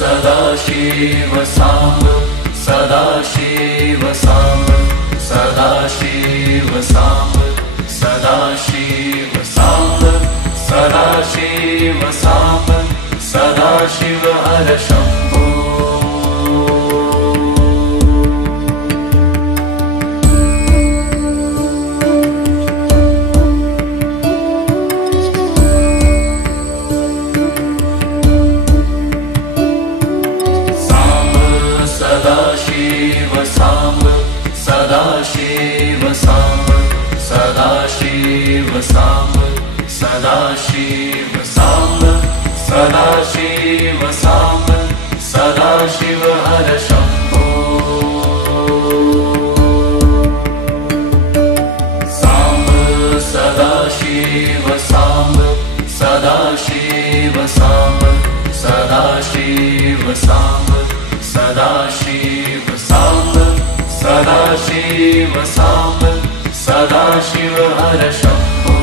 सदाशिव साम्ब सदाशिव साम्ब सदाशिव साम्ब सदाशिव साम्ब सदाशिव साम्ब सदाशिव हर शम्भो सदाशिव साम्ब सदाशिव साम्ब सदाशिव साम्ब सदाशिव साम्ब सदाशिव साम्ब सदाशिव हर शम्भो साम्ब सदाशिव साम्ब सदाशिव साम्ब सदाशिव साम्ब सदाशिव साम्ब सदाशिव साम्ब सदाशिव हर शम्भो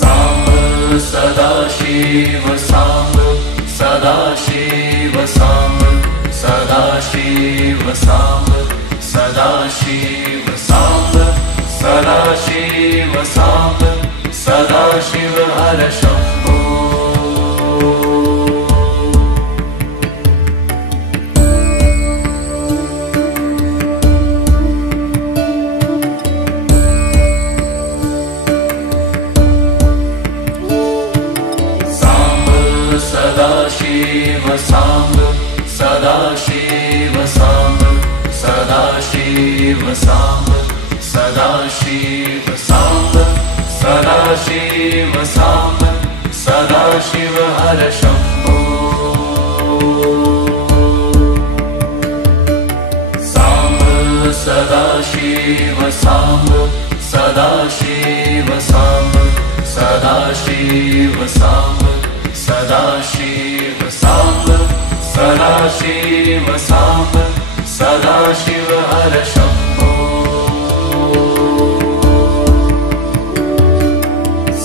साम्ब सदाशिव साम्ब सदाशिव साम्ब सदाशिव साम्ब सदाशिव साम्ब सदाशिव साम्ब सदाशिव हर शम्भो सदाशिव साम्ब सदाशिव साम्ब सदाशिव साम्ब सदाशिव साम्ब सदाशिव साम्ब सदाशिव हर शम्भो साम्ब सदाशिव साम्ब सदाशिव साम्ब सदाशिव साम्ब सदाशिव साम्ब सदाशिव साम्ब सदाशिव हर शम्भो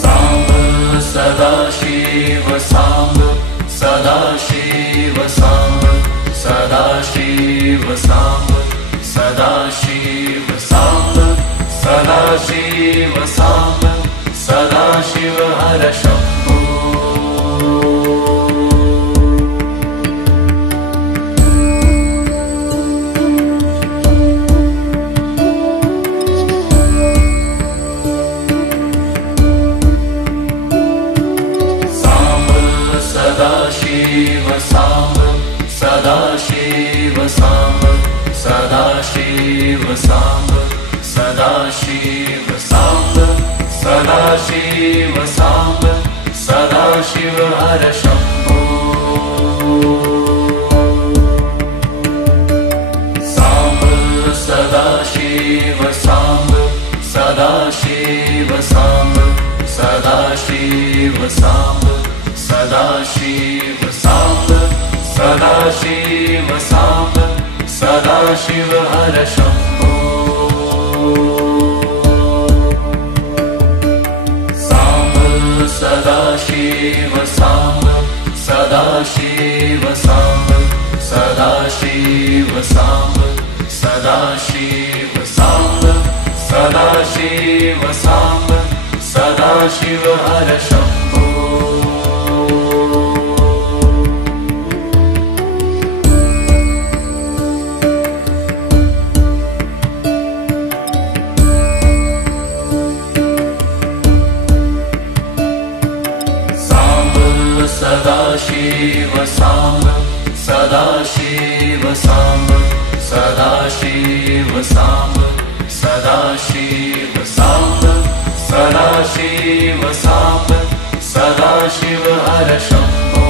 साम्ब सदाशिव साम्ब सदाशिव साम्ब सदाशिव साम्ब सदाशिव साम्ब सदाशिव साम्ब सदाशिव हर शम्भो सदाशिव साम्ब सदाशिव साम्ब सदाशिव साम्ब सदाशिव साम्ब सदाशिव साम्ब सदाशिव हर शम्भो साम्ब सदाशिव साम्ब सदाशिव साम्ब सदाशिव साम्ब सदाशिव साम्ब सदाशिव साम्ब सदाशिव हर शम्भो साम्ब सदाशिव साम्ब सदाशिव साम्ब सदाशिव साम्ब सदाशिव साम्ब सदाशिव साम्ब सदाशिव हर शम्भो सदाशिव साम्ब सदाशिव साम्ब सदाशिव साम्ब सदाशिव साम्ब सदाशिव साम्ब सदाशिव हर शम्भो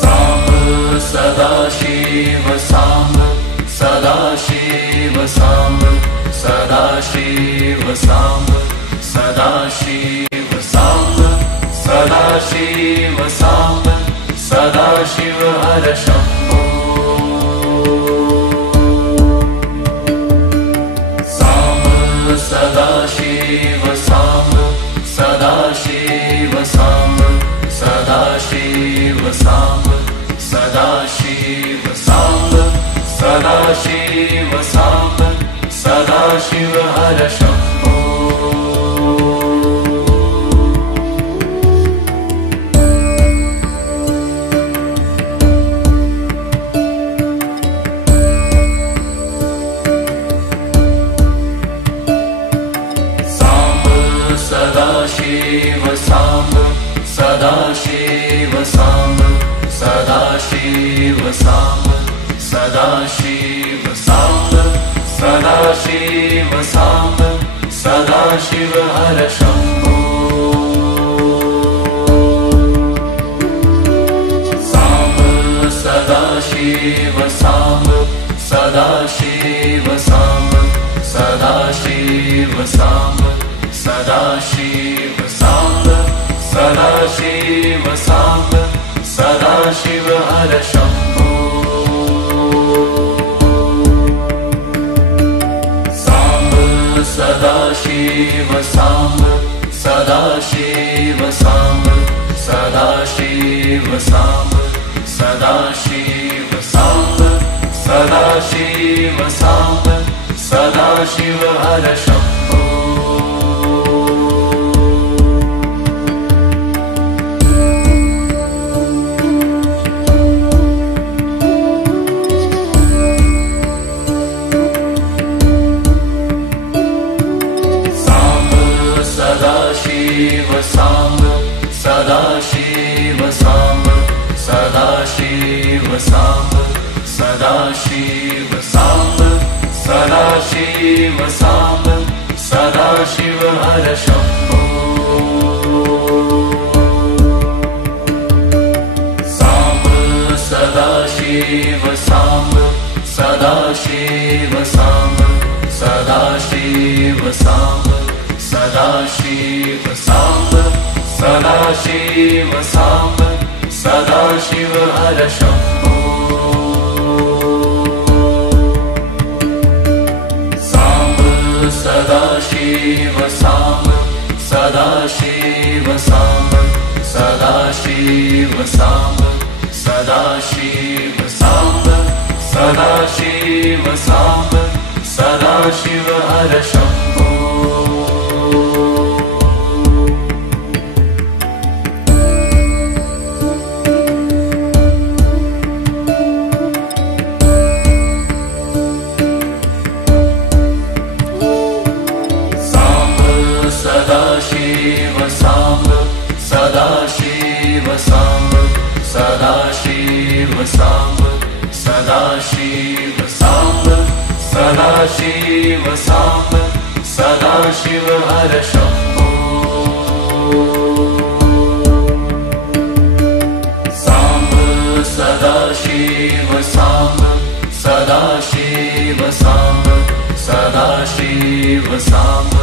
साम्ब सदाशिव साम्ब सदाशिव साम्ब सदाशिव साम्ब सदाशिव साम्ब सदाशिव साम्ब सदाशिव हर शम्भो साम्ब सदाशिव सदाशिव हर शम्भो सदाशिव साम्ब सदाशिव साम्ब सदाशिव साम्ब सदाशिव साम्ब सदाशिव साम्ब सदाशिव हर शम्भो साम्ब सदाशिव साम्ब सदाशिव साम्ब सदाशिव साम्ब सदाशिव साम्ब सदाशिव साम्ब सदाशिव हर शम्भो साम्ब सदाशिव साम्ब सदाशिव साम्ब सदाशिव साम्ब सदाशिव साम्ब सदाशिव साम्ब सदाशिव हर शम्भो सदाशिव साम्ब सदाशिव साम्ब सदाशिव साम्ब सदाशिव साम्ब सदाशिव साम्ब सदाशिव हर शम्भो साम्ब सदाशिव साम्ब सदाशिव साम्ब सदाशिव साम्ब सदाशिव साम्ब सदाशिव साम्ब सदाशिव हर शम्भो साम्ब सदाशिव साम्ब सदाशिव साम्ब सदाशिव साम्ब सदाशिव साम्ब सदाशिव साम्ब सदाशिव हर शम्भो सदाशिव साम्ब सदाशिव साम्ब सदाशिव साम्ब सदाशिव साम्ब सदाशिव साम्ब सदाशिव हर शम्भो साम्ब सदाशिव साम्ब सदाशिव साम्ब सदाशिव साम्ब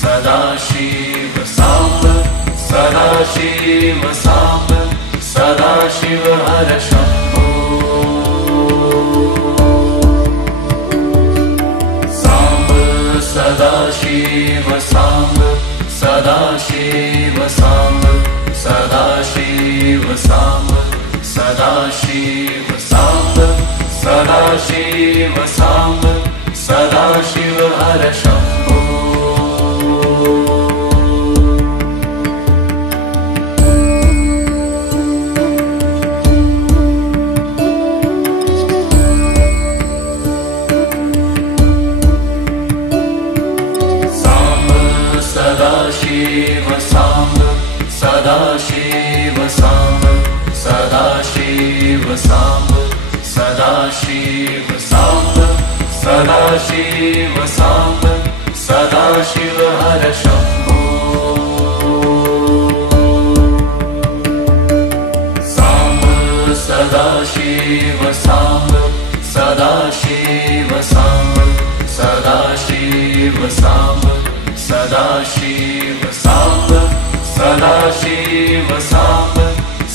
सदाशिव साम्ब सदाशिव साम्ब सदाशिव हर शम्भो साम्ब सदाशिव साम्ब सदाशिव साम्ब सदाशिव साम्ब सदाशिव साम्ब सदाशिव साम्ब सदाशिव हर शम्भो सदाशिव साम्ब सदाशिव साम्ब सदाशिव साम्ब सदाशिव साम्ब सदाशिव साम्ब सदाशिव हर शम्भो साम्ब सदाशिव साम्ब सदाशिव साम्ब सदाशिव साम्ब सदाशिव साम्ब सदाशिव साम्ब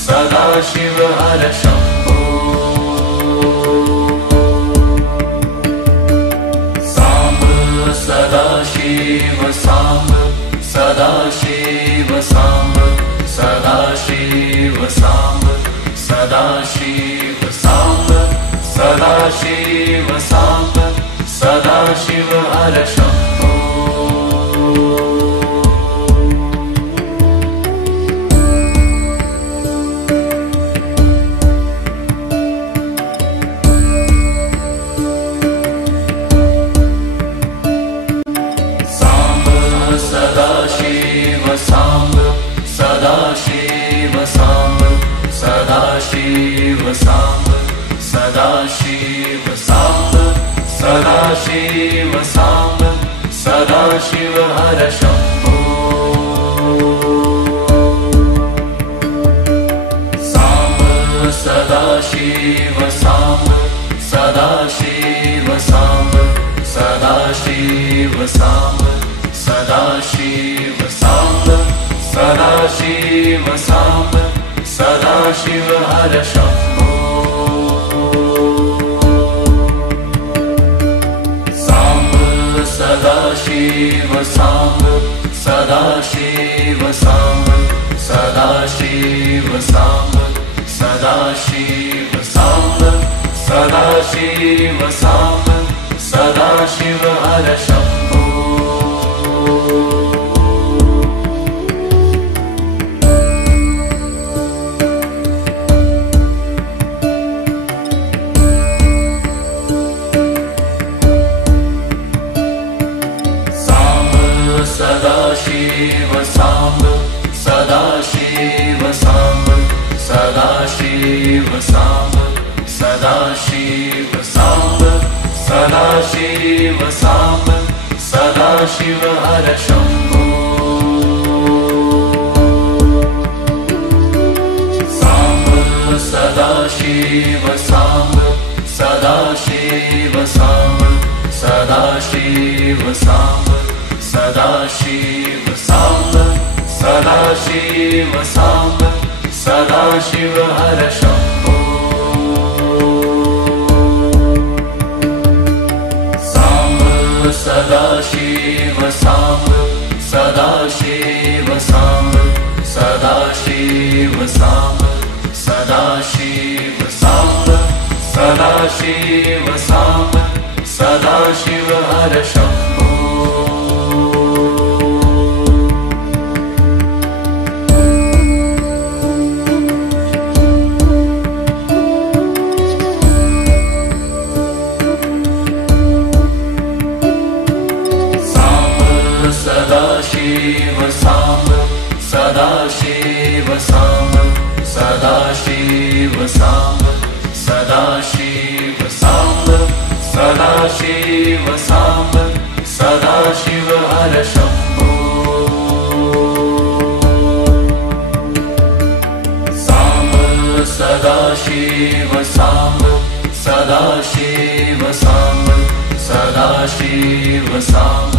सदाशिव हर शम्भो साम्ब सदाशिव साम्ब सदाशिव साम्ब सदाशिव साम्ब सदाशिव साम्ब सदाशिव साम्ब सदाशिव हर शम्भो सदाशिव साम्ब सदाशिव साम्ब सदाशिव साम्ब सदाशिव साम्ब सदाशिव हर शम्भो साम्ब सदाशिव साम्ब सदाशिव साम्ब सदाशिव साम्ब सदाशिव साम्ब सदाशिव साम्ब सदाशिव हर शम्भो साम्ब सदाशिव साम्ब सदाशिव साम्ब सदाशिव साम्ब सदाशिव साम्ब सदाशिव साम्ब सदाशिव हर शम्भो सदाशिव साम्ब सदाशिव साम्ब सदाशिव साम्ब सदाशिव साम्ब सदाशिव साम्ब सदाशिव हर शम्भो साम्ब सदाशिव साम्ब सदाशिव साम्ब सदाशिव साम्ब सदाशिव साम्ब सदाशिव साम्ब सदाशिव हर शम्भो साम्ब सदाशिव साम्ब सदाशिव साम्ब सदाशिव साम्ब सदाशिव साम्ब सदाशिव साम्ब सदाशिव हर शम्भो सदाशिव साम्ब सदाशिव साम्ब सदाशिव साम्ब सदाशिव साम्ब सदाशिव साम्ब सदाशिव हर शम्भो साम्ब सदाशिव साम्ब सदाशिव साम्ब सदाशिव साम्ब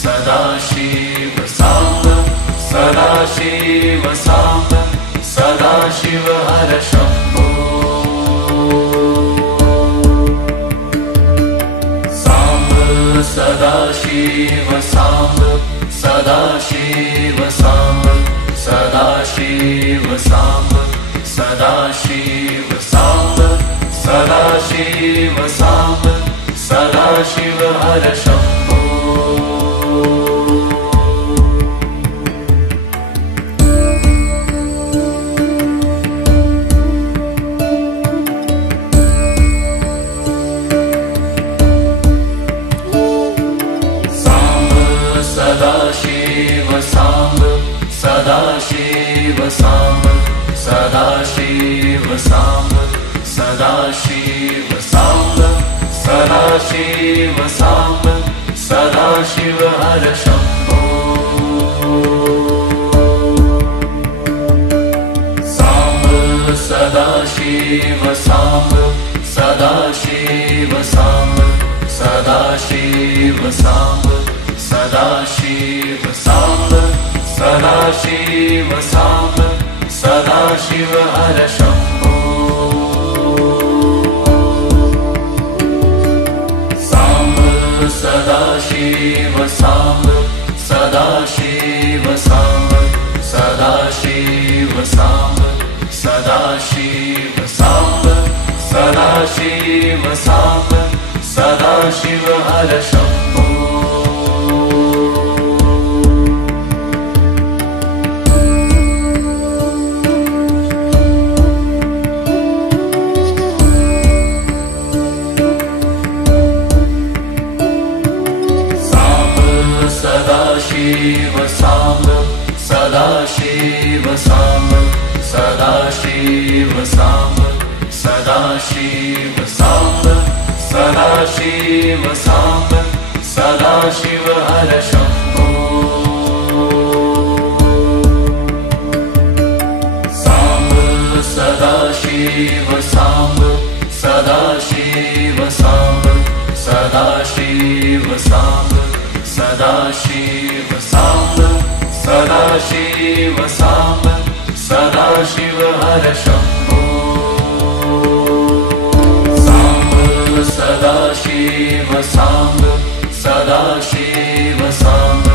सदाशिव साम्ब सदाशिव साम्ब सदाशिव हर शम्भो साम्ब सदाशिव साम्ब सदाशिव साम्ब सदाशिव साम्ब सदाशिव साम्ब सदाशिव साम्ब सदाशिव हर शम्भो सदाशिव साम्ब सदाशिव साम्ब सदाशिव साम्ब सदाशिव साम्ब सदाशिव साम्ब सदाशिव हर शम्भो साम्ब सदाशिव साम्ब सदाशिव साम्ब सदाशिव साम्ब सदाशिव साम्ब सदाशिव साम्ब सदाशिव हर शम्भो साम्ब सदाशिव साम्ब सदाशिव साम्ब सदाशिव साम्ब सदाशिव साम्ब सदाशिव साम्ब सदाशिव हर शम्भो सदाशिव साम्ब सदाशिव साम्ब सदाशिव साम्ब सदाशिव हर शम्भो साम्ब सदाशिव साम्ब सदाशिव साम्ब सदाशिव साम्ब सदाशिव साम्ब सदाशिव साम्ब सदाशिव हर शम्भो सदाशिव साम्ब सदाशिव साम्ब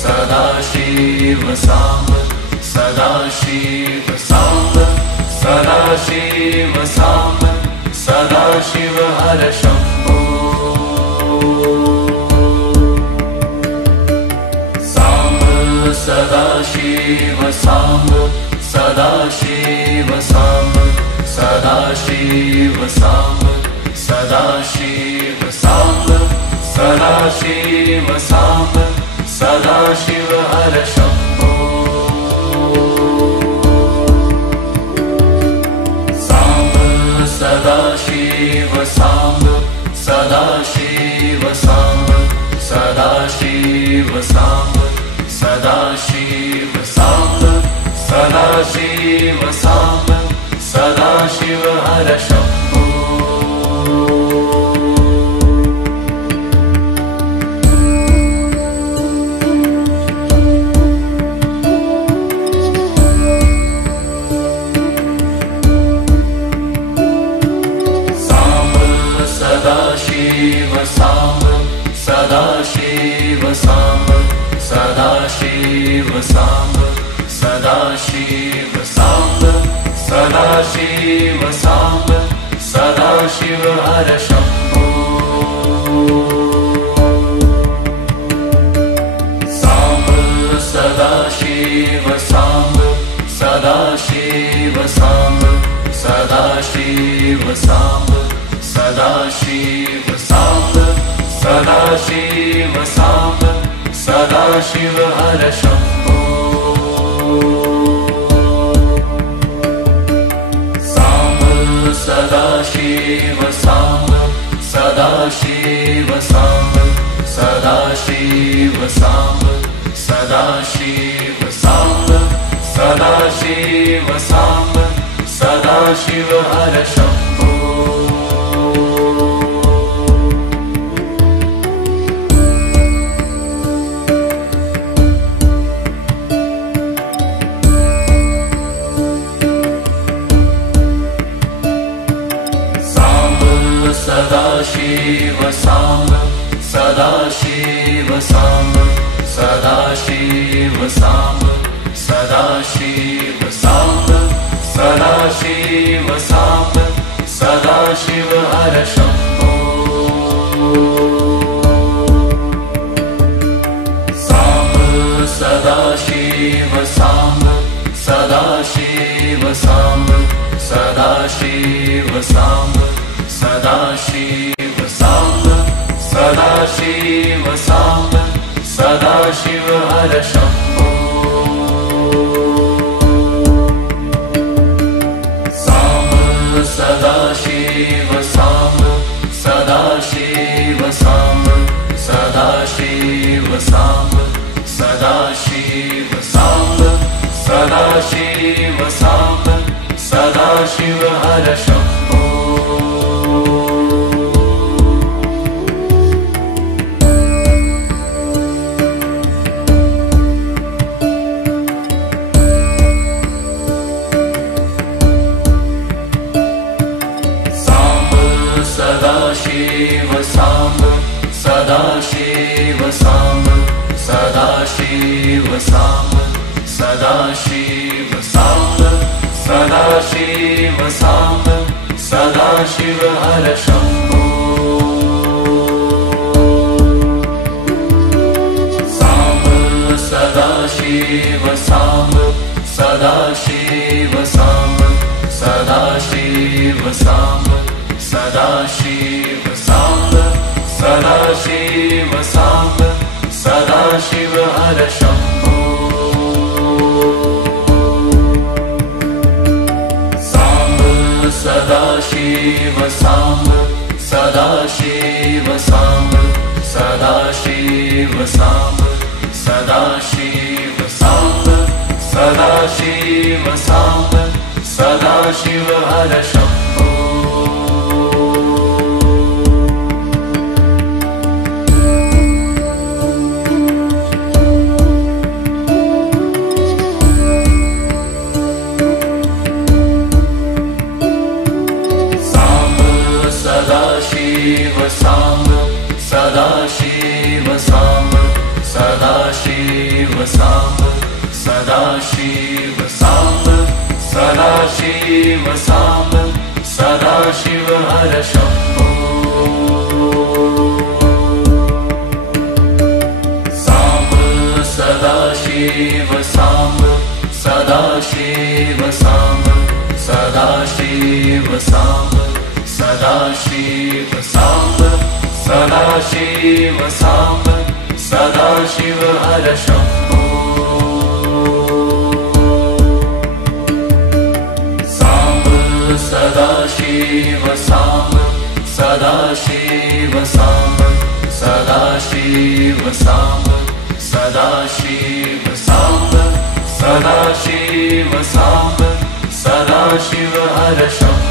सदाशिव साम्ब सदाशिव साम्ब सदाशिव साम्ब सदाशिव हर शम्भो साम्ब सदाशिव साम्ब सदाशिव साम्ब सदाशिव साम्ब सदाशिव साम्ब सदाशिव साम्ब सदाशिव हर शम्भो साम्ब सदाशिव साम्ब सदाशिव साम्ब सदाशिव साम्ब सदाशिव साम्ब सदाशिव साम्ब सदाशिव हर शम्भो सदाशिव साम्ब सदाशिव साम्ब सदाशिव साम्ब सदाशिव साम्ब सदाशिव साम्ब सदाशिव हर शम्भो साम्ब सदाशिव साम्ब सदाशिव साम्ब सदाशिव साम्ब सदाशिव साम्ब सदाशिव साम्ब सदाशिव हर शम्भो साम्ब सदाशिव साम्ब सदाशिव साम्ब सदाशिव साम्ब सदाशिव साम्ब सदाशिव साम्ब सदाशिव हर शम्भो सदाशिव साम्ब सदाशिव साम्ब सदाशिव साम्ब सदाशिव साम्ब सदाशिव साम्ब सदाशिव हर शम्भो साम्ब सदाशिव साम्ब सदाशिव साम्ब सदाशिव साम्ब सदाशिव साम्ब सदाशिव साम्ब सदाशिव हर शम्भो साम्ब सदाशिव साम्ब सदाशिव साम्ब सदाशिव साम्ब सदाशिव साम्ब सदाशिव साम्ब सदाशिव हर शम्भो सदाशिव साम्ब सदाशिव साम्ब सदाशिव साम्ब सदाशिव साम्ब सदाशिव साम्ब सदाशिव हर शम्भो साम्ब सदाशिव साम्ब सदाशिव साम्ब सदाशिव साम्ब सदाशिव साम्ब सदाशिव साम्ब सदाशिव हर शम्भो साम्ब सदाशिव साम्ब सदाशिव साम्ब सदाशिव साम्ब सदाशिव साम्ब सदाशिव साम्ब सदाशिव हर शम्भो सदाशिव साम्ब सदाशिव साम्ब सदाशिव साम्ब सदाशिव साम्ब सदाशिव साम्ब सदाशिव हर शम्भो साम्ब सदाशिव साम्ब सदाशिव साम्ब सदाशिव साम्ब सदाशिव साम्ब सदाशिव साम्ब सदाशिव हर शम्भो साम्ब सदाशिव साम्ब सदाशिव साम्ब सदाशिव साम्ब सदाशिव साम्ब सदाशिव साम्ब सदाशिव हर शम्भो